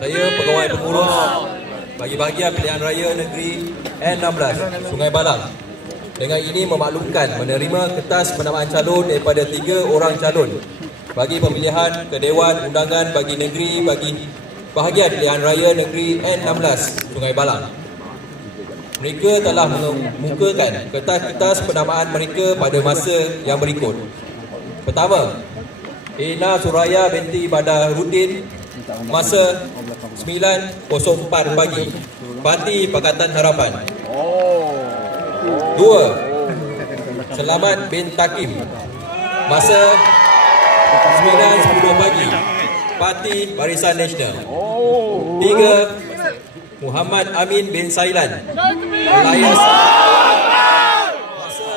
Saya pegawai pengurus bagi bahagian pilihan raya negeri N16 Sungai Balang. Dengan ini memaklumkan menerima kertas penamaan calon daripada 3 orang calon bagi pemilihan ke Dewan Undangan bagi negeri bagi bahagian pilihan raya negeri N16 Sungai Balang. Mereka telah mengemukakan kertas-kertas penamaan mereka pada masa yang berikut. Pertama, Ina Suraya binti Badarudin, masa 9.04 pagi, Parti Pakatan Harapan. 2. Selamat bin Takim, masa 9.10 pagi, Parti Barisan Nasional. 3. Muhammad Amin bin Sailan, Alayas, masa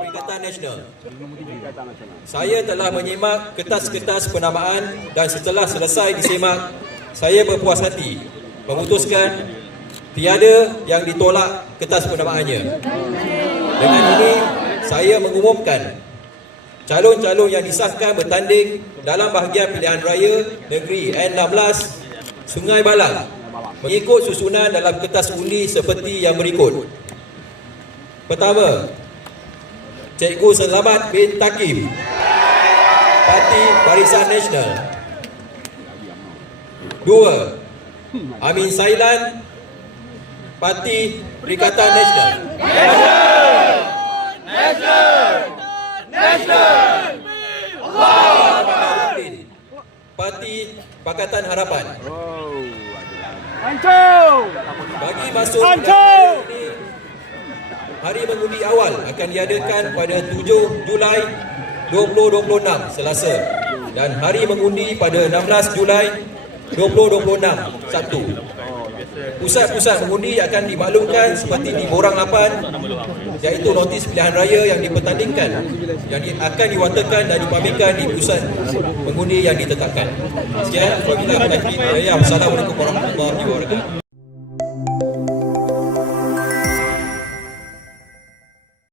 Perikatan Nasional. Saya telah menyimak kertas-kertas penamaan dan setelah selesai disemak, saya berpuas hati memutuskan tiada yang ditolak kertas penamaannya. Dengan ini, saya mengumumkan calon-calon yang disahkan bertanding dalam bahagian pilihan raya negeri N16 Sungai Balang mengikut susunan dalam kertas undi seperti yang berikut. Pertama, Cikgu Selamat bin Takim, Parti Barisan Nasional. 2. Amin Sailan, Parti Perikatan Nasional. Parti Pakatan Harapan. Bagi masuk ini, hari mengundi awal akan diadakan pada 7 Julai 2026 Selasa dan hari mengundi pada 16 Julai 2026 Sabtu. Pusat-pusat mengundi akan dimaklumkan seperti di Borang 8, iaitu notis pilihan raya yang dipertandingkan yang akan diwatakan dan dipamerkan di pusat mengundi yang ditetapkan. Sekian, wabillahi taufiq. Assalamualaikum warahmatullahi wabarakatuh.